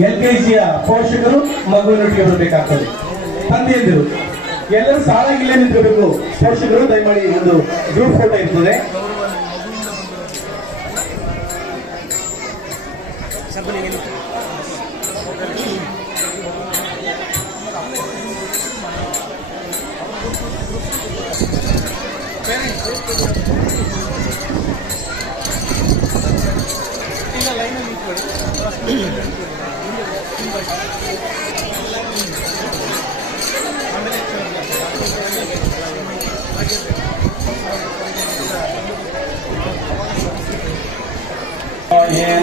LKGಯ ಪೋಷಕರು ಮಗುವಿನೊಟ್ಟಿಗೆ ಬರಬೇಕಾಗ್ತದೆ. ತಂದೆಯಂದಿರು ಎಲ್ಲರೂ ಸಾಲಾಗಿಲ್ಲೇ ನಿಂತಿರಬೇಕು. ಪೋಷಕರು ದಯಮಾಡಿ ಒಂದು ಗ್ರೂಪ್ ಫೋಟೋ ಇರ್ತದೆ.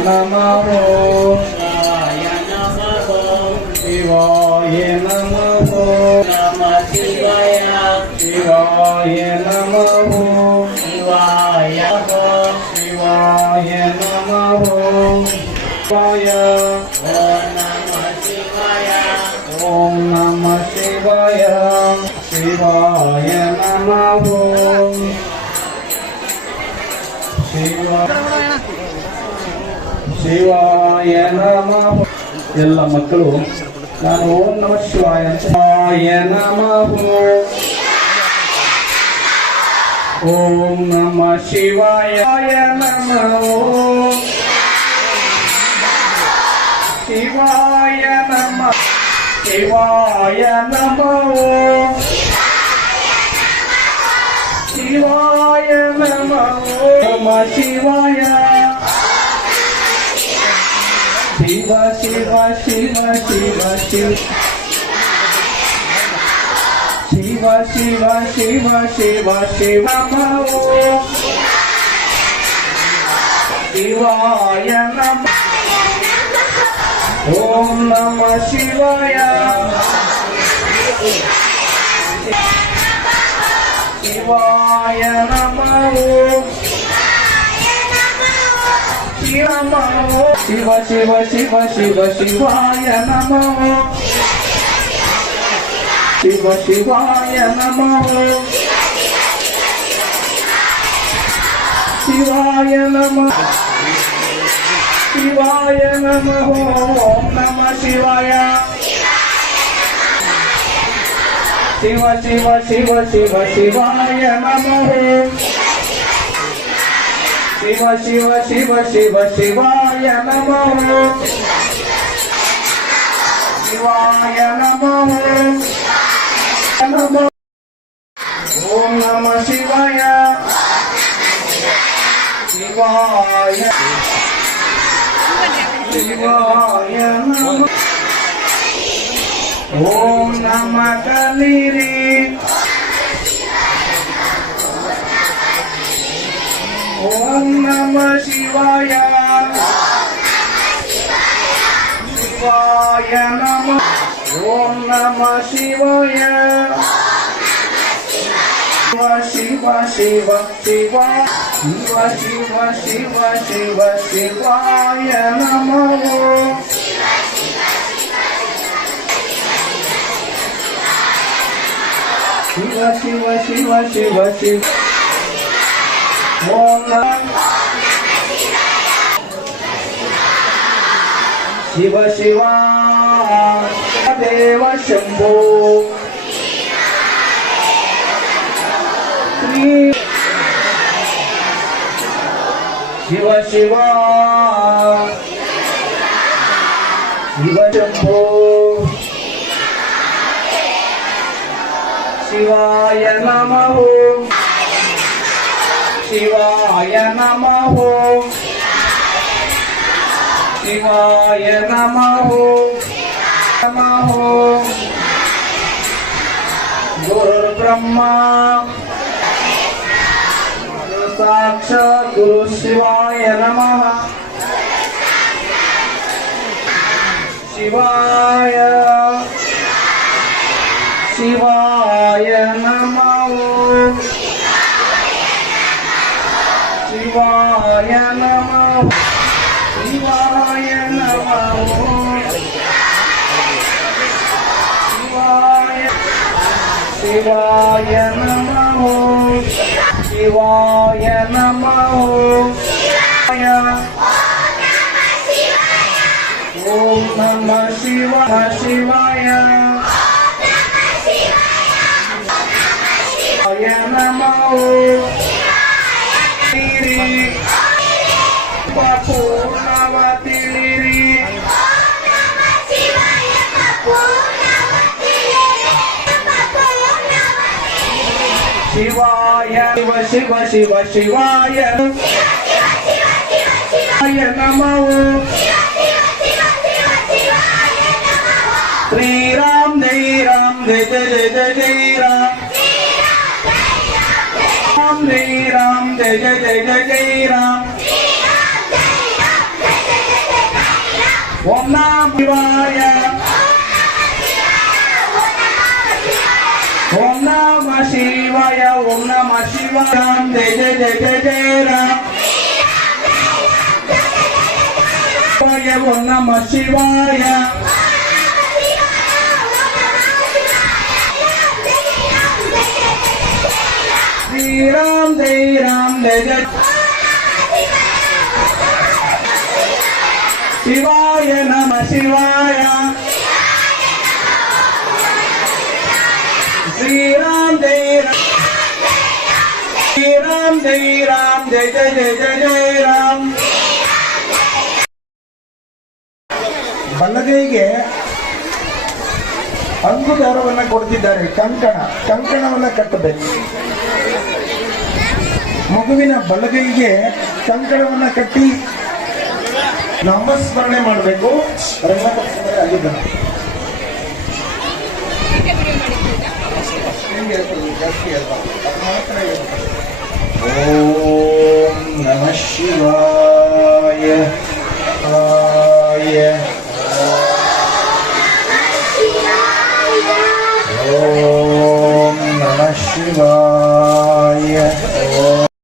ನಮೋ ಶಿವಾಯ ನಮೋ ನಮಃ ಶಿವಾಯ ಶಿವಾಯ ನಮೋ ಶಿವಾಯ ಶಿವಾಯ ನಮೋ ಶಿವಾಯ ಓಂ ನಮಃ ಶಿವಾಯ ಶಿವಾಯ ನಮೋ ಶಿವಾಯ ನಮಃ. ಎಲ್ಲ ಮಕ್ಕಳು ನಾನು ಓಂ ನಮಃ ಶಿವಾಯ ಶಿವಾಯ ನಮಃ ಓಂ ನಮಃ ಶಿವಾಯ ನಮಃ ಶಿವಾಯ ನಮಃ ಶಿವಾಯ ನಮಃ ಶಿವಾಯ ನಮಃ ನಮಃ ಶಿವಾಯ ಶಿವ ಶಿವ ಶಿವ ಶಿವ ಶಿವ ಶಿವ ಶಿವ ಶಿವ ಶಿವ ಶಿವ ನಮೋ ಶಿವಾಯ ನಮಃ ಓಂ ನಮಃ ಶಿವಾಯ ಶಿವಾಯ ನಮಃ ಶಿವ ಶಿವ ಶಿವ ಶಿವ ಶಿವಾಯ ನಮಃ ಶಿವ ಶಿವಾಯ ನಮಃ ಶಿವಾಯ ನಮಃ ಶಿವಾಯ ನಮಃ ಓಂ ನಮಃ ಶಿವಾಯ ಶಿವ ಶಿವ ಶಿವ ಶಿವ ಶಿವಾಯ ನಮಃ ಶಿವ ಶಿವ ಶಿವ ಶಿವ ಶಿವಾಯ ನಮಃ ಶಿವಾಯ ನಮಃ ನಮಃ ಓಂ ನಮಃ ಶಿವಾಯ ಶಿವಾಯ ಶಿವಾಯ ನಮಃ ಓಂ ನಮಃ ಕಲಿರಿ ಓಂ ನಮಃ ಶಿವಾಯ ಶಿವಾಯ ನಮಃ ಓಂ ನಮಃ ಶಿವಾಯ ಶಿವ ಶಿವ ಶಿವ ಶಿವ ಶಿವ ಶಿವ ಶಿವ ಶಿವಾಯ ನಮಃ ಶಿವ ಶಿವ ಶಿವ ಶಿವ ಶಿವ ಓಂ ಶಿವ ಶಿವ ದೇವ ಶಂಭೋ ಶಿವ ಶಿವ ಶಿವ ಶಂಭೋ ಶಿವಾಯ ನಮಃ ಶಿವಾಯ ನಮಃ ಶಿವಾಯ ನಮಃ ನಮಃ ಗುರುರ್ಬ್ರಹ್ಮ ಸಾಕ್ಷಾತ್ ಗುರು ಶಿವಾಯ ನಮಃ ಶಿವಾಯ ಶಿವಾಯ ನಮಃ ಶಿವಾಯ ನಮಃ ಶಿವಾಯ ನಮಃ ಶಿವಾಯ ನಮಃ ಶಿವಾಯ ನಮಃ ಓಂ ನಮಃ ಶಿವಾಯ ನಮೋ ಪೂರ್ಣವತಿ ಶಿವಾಯ ಶಿವ ಶಿವ ಶಿವಾಯ ನಮೋ ಶ್ರೀರಾಮ್ ಜೈ ರಾಮ್ ಜಯ ಜಯ ಜಯ ಜಯ ರಾಮ್ राम जय राम जय जय जय जय जय राम ओम नमः शिवाय ओम नमः शिवाय ओम नमः शिवाय राम जय जय जय जय जय राम ओम नमः शिवाय श्री राम जय जय शिवाय नमः शिवाय श्री राम जय जय जय जय जय राम ಬಲಗೈಗೆ ಅಂಗುದಾರವನ್ನ ಕೊಡ್ತಿದ್ದಾರೆ ಕಂಕಣವನ್ನ ಕಟ್ಟಬೇಕು ಮಗುವಿನ ಬಲಗೈಗೆ ಕಂಕಣವನ್ನ ಕಟ್ಟಿ ನಾಮಸ್ಮರಣೆ ಮಾಡಬೇಕು ಓಂ ನಮಃ ಶಿವಾಯ ಓಂ ನಮಃ ಶಿವಾಯ